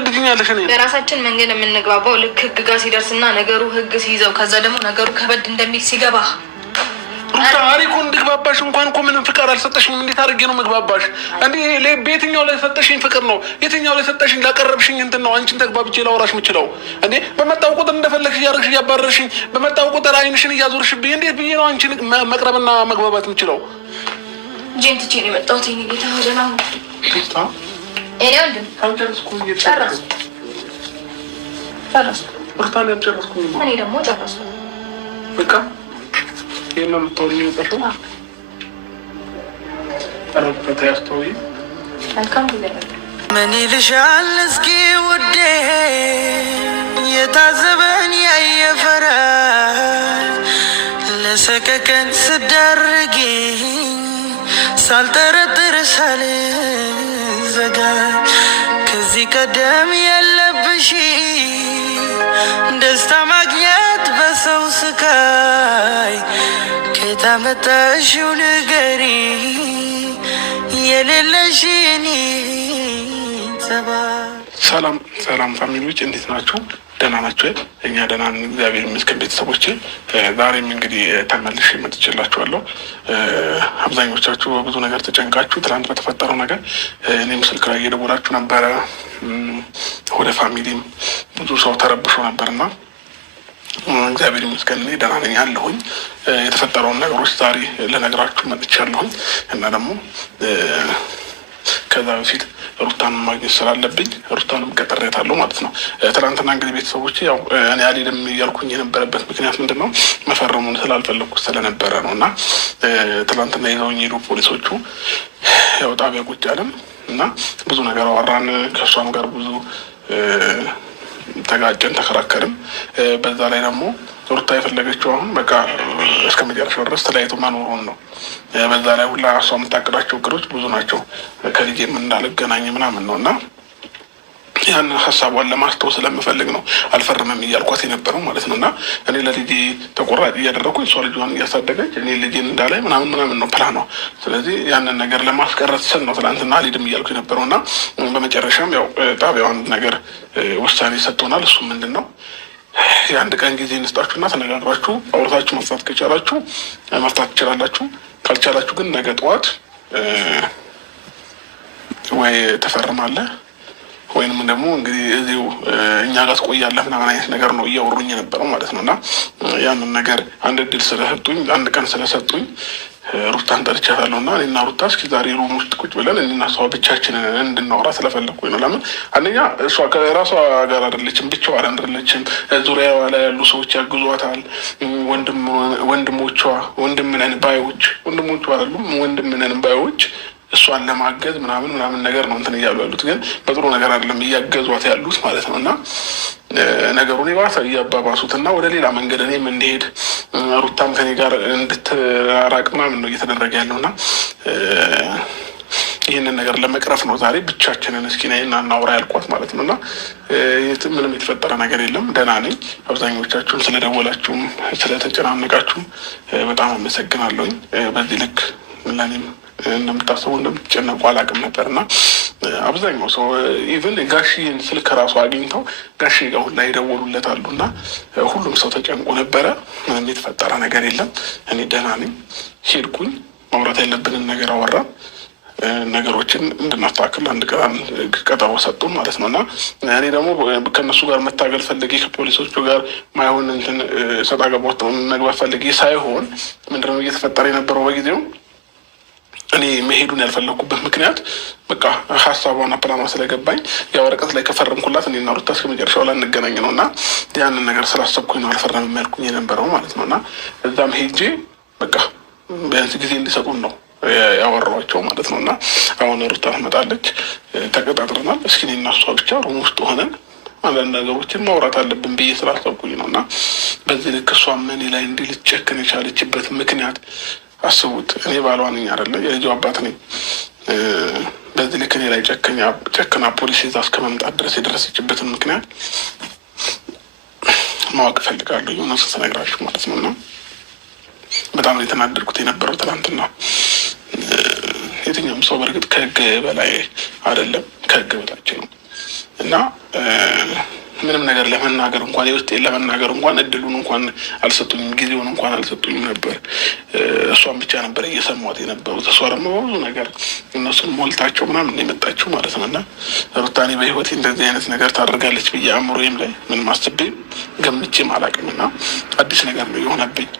ታስገድጂኛለሽ? እኔ በራሳችን መንገድ የምንግባባው ልክ ህግ ጋር ሲደርስና ነገሩ ህግ ሲይዘው ከዛ ደግሞ ነገሩ ከበድ እንደሚል ሲገባ ሩታ እኮ እንድግባባሽ እንኳን እኮ ምንም ፍቃድ አልሰጠሽኝም። እንዴት አድርጌ ነው መግባባሽ? እንዲህ በየትኛው ላይ ሰጠሽኝ ፍቅር ነው? የትኛው ላይ ሰጠሽኝ ላቀረብሽኝ እንትን ነው አንቺን ተግባብቼ ላወራሽ የምችለው? እንዴ በመጣው ቁጥር እንደፈለግሽ እያደረግሽ እያባረርሽኝ፣ በመጣው ቁጥር አይንሽን እያዞርሽብኝ እንዴት ብዬ ነው አንቺን መቅረብና መግባባት የምችለው? ጄንትቼ ነው የመጣሁት። ይሄ ጌታ ወደና እኔ ወንድም ጨረስኩ። ሩታ ጨረስኩ። እኔ ደግሞ ጨረስኩ። በቃ ይሄን ነው የምታወሪኝ? የጠፋው አረፈተ ያስተውይ መልካም ጊዜ ምን ይልሻል እስኪ ውዴ የታዘበን ያየፈራ ለሰከከን ስዳርጊኝ ሳልጠረጥር ሳልዘጋ ከዚህ ቀደም የለብሽ ደስታ ማግኘት በሰው ስቃይ ከታመጣሽው ንገሪ የሌለሽን ሰላም ሰላም ፋሚሊዎች እንዴት ናቸው? ደህና ናቸው? እኛ ደህና ነን፣ እግዚአብሔር ይመስገን። ቤተሰቦቼ ዛሬም እንግዲህ ተመልሼ መጥቼላችኋለሁ። አብዛኞቻችሁ በብዙ ነገር ተጨንቃችሁ ትናንት በተፈጠረው ነገር እኔም ስልክ ላይ እየደወላችሁ ነበረ። ወደ ፋሚሊም ብዙ ሰው ተረብሾ ነበርና እግዚአብሔር ይመስገን እኔ ደህና ነኝ አለሁኝ። የተፈጠረውን ነገሮች ዛሬ ልነግራችሁ መጥቻለሁኝ እና ደግሞ ከዛ በፊት ሩታን ማግኘት ስላለብኝ ሩታንም ቀጠሬያታለሁ ማለት ነው። ትናንትና እንግዲህ ቤተሰቦች ያው እኔ አልሄድም እያልኩኝ የነበረበት ምክንያት ምንድን ነው? መፈረሙን ስላልፈለግኩት ስለነበረ ነው። እና ትናንትና ይዘውኝ ሄዱ ፖሊሶቹ። ያው ጣቢያ ቁጭ አለን እና ብዙ ነገር አወራን። ከእሷም ጋር ብዙ ተጋጨን፣ ተከራከርም። በዛ ላይ ደግሞ ሩታ የፈለገችው አሁን በቃ እስከ መጨረሻው ድረስ ተለያይቶ መኖሩን ነው። በዛ ላይ ሁላ እሷ የምታቅዳቸው እቅዶች ብዙ ናቸው። ከልጄ እንዳልገናኝ ምናምን ነው እና ያን ሀሳቧን ለማስተው ስለምፈልግ ነው አልፈርምም እያልኳት የነበረው ማለት ነው። እና እኔ ለልጄ ተቆራጭ እያደረኩ እሷ ልጇን እያሳደገች እኔ ልጄን እንዳላይ ምናምን ነው ፕላኗ። ስለዚህ ያንን ነገር ለማስቀረት ስል ነው ትናንትና አልሄድም እያልኩ የነበረው። እና በመጨረሻም ያው ጣቢያው አንድ ነገር ውሳኔ ሰጥቶናል። እሱ ምንድን ነው? የአንድ ቀን ጊዜ እንስጣችሁና ተነጋግራችሁ አውርታችሁ መፍታት ከቻላችሁ መፍታት ትችላላችሁ። ካልቻላችሁ ግን ነገ ጠዋት ወይ ተፈርማለህ ወይንም ደግሞ እንግዲህ እዚሁ እኛ ጋር ትቆያለህ ምናምን አይነት ነገር ነው እያወሩኝ የነበረው ማለት ነው። እና ያንን ነገር አንድ እድል ስለሰጡኝ አንድ ቀን ስለሰጡኝ ሩታን ጠርቻታለሁ እና እኔና ሩታ እስኪ ዛሬ ሩም ውስጥ ቁጭ ብለን እኔና እሷ ብቻችንን እንድናወራ ስለፈለግኩኝ ነው። ለምን አንደኛ እሷ ከራሷ ጋር አይደለችም፣ ብቻዋን አይደለችም። ዙሪያዋ ላይ ያሉ ሰዎች ያግዟታል። ወንድሞቿ ወንድምነን ባዮች ወንድሞቿ አይደሉም ወንድምነን ባዮች እሷን ለማገዝ ምናምን ነገር ነው እንትን እያሉ ያሉት፣ ግን በጥሩ ነገር አይደለም እያገዟት ያሉት ማለት ነው። እና ነገሩን የባሰ እያባባሱት እና ወደ ሌላ መንገድ እኔም እንዲሄድ ሩታም ከኔ ጋር እንድትራራቅ ምናምን ነው እየተደረገ ያለው። እና ይህንን ነገር ለመቅረፍ ነው ዛሬ ብቻችንን እስኪ ነይና እናውራ ያልኳት ማለት ነው። እና ምንም የተፈጠረ ነገር የለም፣ ደህና ነኝ። አብዛኞቻችሁም ስለደወላችሁም ስለተጨናነቃችሁም በጣም አመሰግናለሁኝ። በዚህ ልክ ለእኔም እንደምታስቡ እንደምትጨነቁ አላውቅም ነበር። እና አብዛኛው ሰው ኢቨን ጋሽን ስልክ ራሱ አግኝተው ጋሽ ጋር ሁላ የደወሉለት አሉ። እና ሁሉም ሰው ተጨንቆ ነበረ። ምንም የተፈጠረ ነገር የለም። እኔ ደህና ነኝ። ሄድኩኝ፣ ማውራት ያለብንን ነገር አወራን። ነገሮችን እንድናስተካክል አንድ ቀን ቀጠሮ ሰጡን ማለት ነው። እና እኔ ደግሞ ከእነሱ ጋር መታገል ፈልጌ ከፖሊሶቹ ጋር ማይሆን እንትን ሰጣ ገባ መግባት ፈልጌ ሳይሆን ምንድነው እየተፈጠረ የነበረው በጊዜው እኔ መሄዱን ያልፈለግኩበት ምክንያት በቃ ሀሳቧና ፕላኗ ስለገባኝ ያ ወረቀት ላይ ከፈረምኩላት እኔና ሩታ እስከ መጨረሻው ላይ እንገናኝ ነው። እና ያንን ነገር ስላሰብኩኝ ነው አልፈረምም ያልኩኝ የነበረው ማለት ነው። እና እዛም ሄጄ በቃ ቢያንስ ጊዜ እንዲሰጡን ነው ያወራኋቸው ማለት ነው። እና አሁን ሩታ ትመጣለች፣ ተቀጣጥረናል። እስኪ እኔና እሷ ብቻ ሩም ውስጥ ሆነን አንዳንድ ነገሮችን ማውራት አለብን ብዬ ስላሰብኩኝ ነው። እና በዚህ ልክ እሷ እኔ ላይ እንዲህ ልትጨክን የቻለችበት ምክንያት አስቡት። እኔ ባሏ ነኝ አይደለ? የልጁ አባት ነኝ። በዚህ ልክ እኔ ላይ ጨክና ፖሊስ ይዛ እስከ መምጣት ድረስ የደረሰችበትን ምክንያት ማወቅ እፈልጋለሁ፣ እውነት ስነግራችሁ ማለት ነው። እና በጣም ነው የተናደድኩት የነበረው ትናንትና። የትኛውም ሰው በእርግጥ ከህግ በላይ አይደለም፣ ከህግ በታች ነው። እና ምንም ነገር ለመናገር እንኳን የውስጤን ለመናገር እንኳን እድሉን እንኳን አልሰጡኝም፣ ጊዜውን እንኳን አልሰጡኝም ነበር። እሷን ብቻ ነበር እየሰማት የነበሩት። እሷ ደግሞ ብዙ ነገር እነሱን ሞልታቸው ምናምን የመጣችው ማለት ነው። እና ሩታኔ በህይወቴ እንደዚህ አይነት ነገር ታደርጋለች ብዬ አእምሮዬም ላይ ምንም አስቤም ገምቼም አላውቅም። እና አዲስ ነገር ነው የሆነብኝ።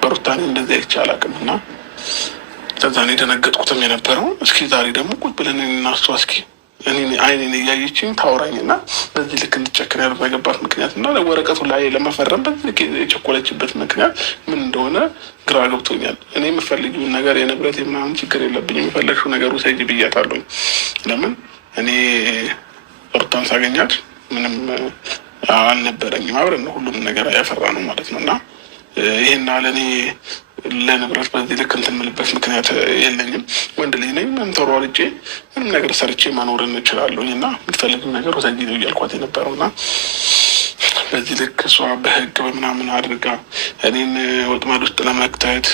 በሩታኔ እንደዚህ አይቼ አላውቅም። እና ከዛ ነው የደነገጥኩትም የነበረው። እስኪ ዛሬ ደግሞ ቁጭ ብለን እናስቷ እስኪ አይኔን እያየችኝ ታውራኝ እና በዚህ ልክ እንድጨክን ያደረገባት ምክንያት እና ወረቀቱ ላይ ለመፈረም በዚህ ልክ የቸኮለችበት ምክንያት ምን እንደሆነ ግራ ገብቶኛል። እኔ የምፈልጊውን ነገር የንብረት የምናምን ችግር የለብኝ፣ የምፈለግሽው ነገር ውሰጂ ብያታለሁኝ። ለምን እኔ ሩታን ሳገኛት ምንም አልነበረኝም፣ አብረን ነው ሁሉም ነገር ያፈራ ነው ማለት ነው። እና ይሄን ለእኔ ለንብረት በዚህ ልክ እንትን የምልበት ምክንያት የለኝም። ወንድ ልጅ ነኝ። ምን ተሯርጬ ምንም ነገር ሰርቼ ማኖር እንችላለሁኝ እና የምትፈልጊው ነገር ወሰጂ ነው እያልኳት የነበረው እና በዚህ ልክ እሷ በህግ በምናምን አድርጋ እኔን ወጥመድ ውስጥ ለመክተት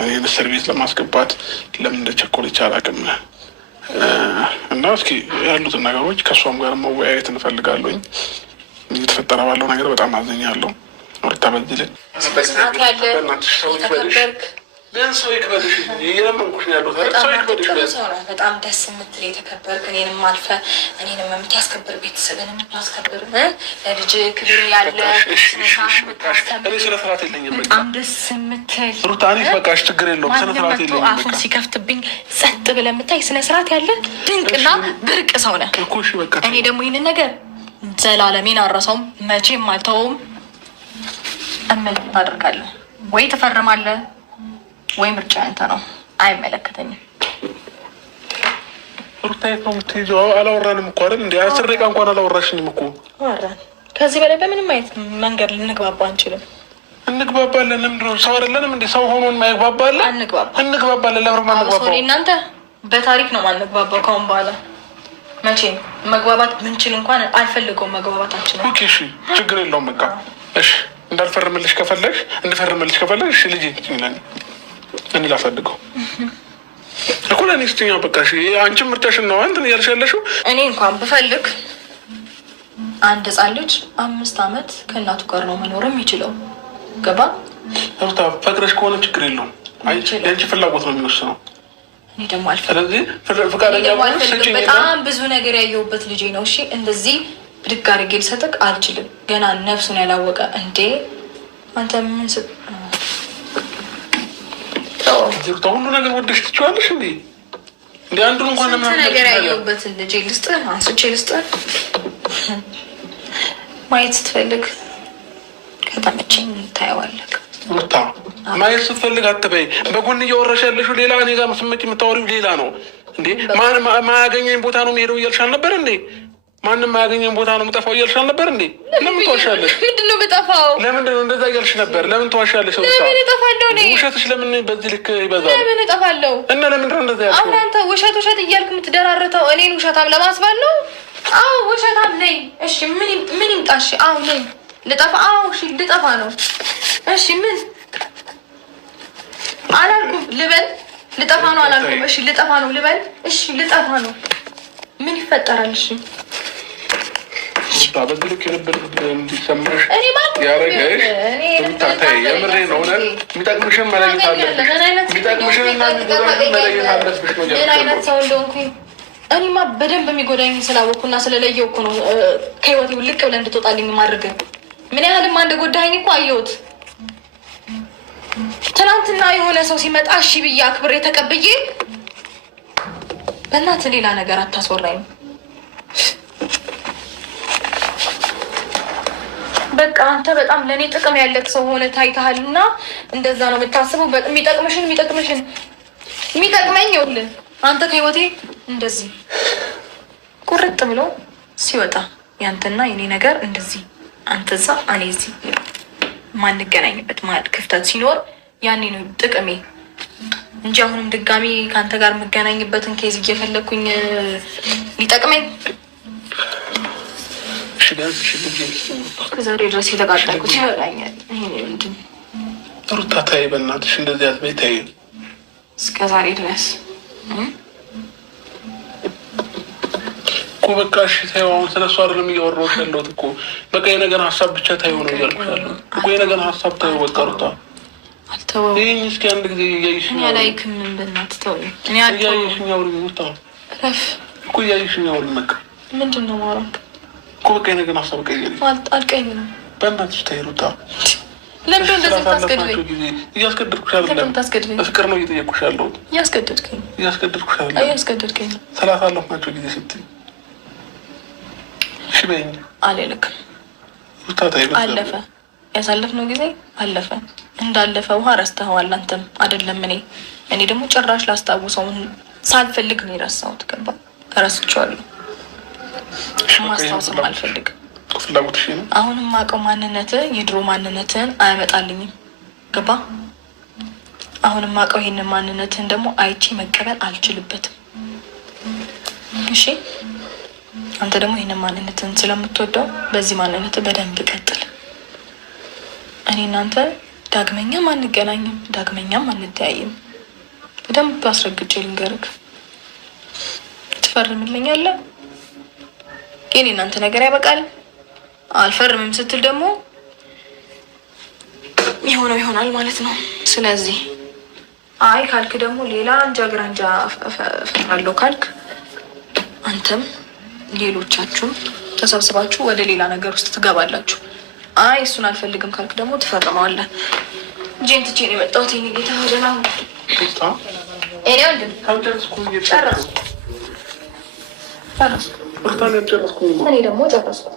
እኔን እስር ቤት ለማስገባት ለምን እንደቸኮለች አላውቅም። እና እስኪ ያሉትን ነገሮች ከእሷም ጋር መወያየት እንፈልጋለሁኝ። እየተፈጠረ ባለው ነገር በጣም አዝኛለሁ። ሩታ በዚህ ልክ በጣም ደስ የምትል የተከበርክ እኔንም አልፈ እኔንም የምታስከብር ቤተሰብን የምታስከብር ለልጅ ክብር ያለ ስነስርዓት የለኝም። በጣም ደስ የምትል ሩታ በቃሽ፣ ችግር የለውም። ስነስርዓት የለኝም። አፉን ሲከፍትብኝ ጸጥ ብለህ የምታይ ስነስርዓት ያለ ድንቅና ብርቅ ሰው ነህ። እኔ ደግሞ ይህንን ነገር ዘላለሜን አልረሳውም፣ መቼም አልተወውም። እምል አደርጋለሁ። ወይ ትፈርማለህ ወይ ምርጫ ያንተ ነው። አይመለከተኝም። ሩታ የት ነው የምትይዘው? አላወራንም እኮ አይደል? እንደ 10 ደቂቃ እንኳን አላወራሽኝም እኮ። አወራን። ከዚህ በላይ በምንም አይነት መንገድ ልንግባባ አንችልም። እንግባባለን። ለምንድን ነው ሰው አይደለንም እንዴ? ሰው ሆኖን ማይግባባለን? እንግባባለን። ለምን ማንግባባው? እናንተ በታሪክ ነው ማንግባባው። ካሁን በኋላ መቼም መግባባት ምንችል እንኳን አልፈልገውም መግባባታችን። ኦኬ እሺ፣ ችግር የለውም በቃ እሺ። እንዳልፈርምልሽ ከፈለግሽ እንድፈርምልሽ ከፈለግሽ ልጅ ይላል እኔ ላሳድገው እኮ ለእኔ ስትኛው በቃ አንቺም ምርጫሽን ነው እንትን እያልሽ ያለሽው። እኔ እንኳን ብፈልግ አንድ ህፃን ልጅ 5 ዓመት ከእናቱ ጋር ነው መኖር የሚችለው። ገባ? ሩታ ፈቅደሽ ከሆነ ችግር የለውም። የአንቺ ፍላጎት ነው የሚወስነው። እኔ ደግሞ አልፈልግም። ስለዚህ ፈቃደኛ በጣም ብዙ ነገር ያየሁበት ልጄ ነው። እሺ እንደዚህ ብድግ አድርጌ ልሰጥቅ አልችልም። ገና ነፍሱን ያላወቀ እንዴ አንተ ምን ሩታ ሁሉ ነገር ወደሽ ትችዋለሽ እንዴ? እንደ አንዱን እንኳን ስንት ነገር ያየሁበትን ልጄ ልስጥህ፣ አንስቼ ልስጥህ። ማየት ስትፈልግ ከተመቸኝ ታየዋለህ። ሩታ ማየት ስትፈልግ አትበይ። በጎን እያወራሽ ያለሽው ሌላ፣ እኔ ጋር ስመጪ የምታወሪው ሌላ ነው እንዴ። ማያገኘኝ ቦታ ነው የምሄደው እያልሽ አልነበር እንዴ? ማንም ማያገኘኝ ቦታ ነው የምጠፋው እያልሽ አልነበር እንዴ? ለምን ትዋሻለሽ? ምንድን ነው የምጠፋው? ለምንድን ነው እንደዛ እያልሽ ነበር? ለምን ትዋሻለሽ? ለምን እጠፋለሁ? ውሸትሽ ለምን በዚህ ልክ ይበዛል? ለምን እጠፋለሁ? እና ለምንድን ነው እንደዛ ያልሽው? አሁን አንተ ውሸት እያልክ የምትደራረተው እኔን ውሸታም ለማስባል ነው? አዎ ውሸታም ነኝ። እሺ ምን ይምጣ? እሺ አዎ ነኝ። ልጠፋ? አዎ እሺ ልጠፋ ነው። እሺ ምን አላልኩም ልበል? ልጠፋ ነው አላልኩም? እሺ ልጠፋ ነው ልበል? እሺ ልጠፋ ነው። ምን ይፈጠራል? እሺ በዚህ ልክ የነበር እንዲሰማሽ ያረገሽ ታታይ የምሬ ነው። የሚጠቅምሽን መለየት አለብሽ። የሚጠቅምሽንና መለየት አለብሽ። ምን አይነት ሰው እንደሆንኩኝ እኔማ በደንብ የሚጎዳኝ ስላወቅኩና ስለለየው እኮ ነው ከህይወቴ ልቅ ብለህ እንድትወጣልኝ ማድረግ። ምን ያህልማ እንደጎዳኸኝ እኮ አየሁት። ትናንትና የሆነ ሰው ሲመጣ እሺ ብዬ አክብሬ ተቀብዬ በእናትህ ሌላ ነገር አታስወራኝ። በቃ አንተ በጣም ለእኔ ጥቅም ያለክ ሰው ሆነ ታይተሃል እና እንደዛ ነው የምታስበው። የሚጠቅምሽን የሚጠቅመኝ ይኸውልህ አንተ ከህይወቴ እንደዚህ ቁርጥ ብሎ ሲወጣ ያንተና የኔ ነገር እንደዚህ አንተ እዛ እኔ እዚህ ማንገናኝበት ማለት ክፍተት ሲኖር ያኔ ነው ጥቅሜ እንጂ አሁንም ድጋሚ ከአንተ ጋር የምገናኝበትን ኬዝ እየፈለግኩኝ ሊጠቅመኝ ከዛሬ ድረስ የተቃጠልኩት ይበላኛል። ሩታ ታይ፣ በእናትሽ እንደዚህ አትበይ፣ ታይ። እስከ ዛሬ ድረስ እኮ በቃ እሺ ተይው። አሁን ስለሱ አይደለም እያወራሁሽ ያለሁት እኮ በቃ የነገር ሀሳብ ብቻ ታይው ነው እያልኩሽ ያለሁት እኮ የነገር ሀሳብ ታይው በቃ ሩታ አልተወው። ይሄን እስኪ አንድ ጊዜ እያየሽኝ አላይክም። በእናትህ ተወው። እኔ እያየሽኝ አውሪኝ ሩታ እኮ እያየሽኝ አውሪኝ በቃ ምንድን ነው የማወራው እኮ በቃ የነገር ሀሳብ ቀይሪ። አልቀይርም። በእናትሽ ተይ ሩታ። ለምን እንደዚህ ታስገድደኝ? እያስገድድኩሽ አይደለም። ፍቅር ነው እየጠየኩሽ ያለሁት። እያስገድድኩሽ አይደለም። ስላሳለፍናቸው ጊዜ ስትይ እሺ በይኝ። አልልክም። አለፈ። ያሳለፍነው ጊዜ አለፈ። እንዳለፈ ውሃ ረስተኸዋል አንተም አይደለም እኔ ደግሞ ጭራሽ ላስታውሰው ሳልፈልግ ነው የረሳሁት። ገባ? እረስቸዋለሁ። ማስታወስም አልፈልግም። ፍላጎትሽ ነው። አሁንም የማውቀው ማንነትህ የድሮ ማንነትህን አያመጣልኝም። ገባ? አሁንም የማውቀው ይሄንን ማንነትህን ደግሞ አይቼ መቀበል አልችልበትም። እሺ? አንተ ደግሞ ይሄንን ማንነትህን ስለምትወደው በዚህ ማንነትህ በደንብ ቀጥል። እኔ እናንተ ዳግመኛም አንገናኝም፣ ዳግመኛም አንተያይም። በደንብ አስረግጬ ልንገርህ። ትፈርምልኛለህ? ግን እናንተ ነገር ያበቃል። አልፈርምም ስትል ደግሞ የሆነው ይሆናል ማለት ነው። ስለዚህ አይ ካልክ ደግሞ ሌላ አንጃ ግራንጃ እፈጥራለሁ ካልክ አንተም ሌሎቻችሁም ተሰብስባችሁ ወደ ሌላ ነገር ውስጥ ትገባላችሁ። አይ እሱን አልፈልግም ካልክ ደግሞ ትፈርመዋለህ። ጄንትቼ ነው የመጣሁት። የእኔ ጌታ ደህና ሁን። እኔ ወንድም ጨረስኩ። እኔ ደግሞ ጨረስኩ።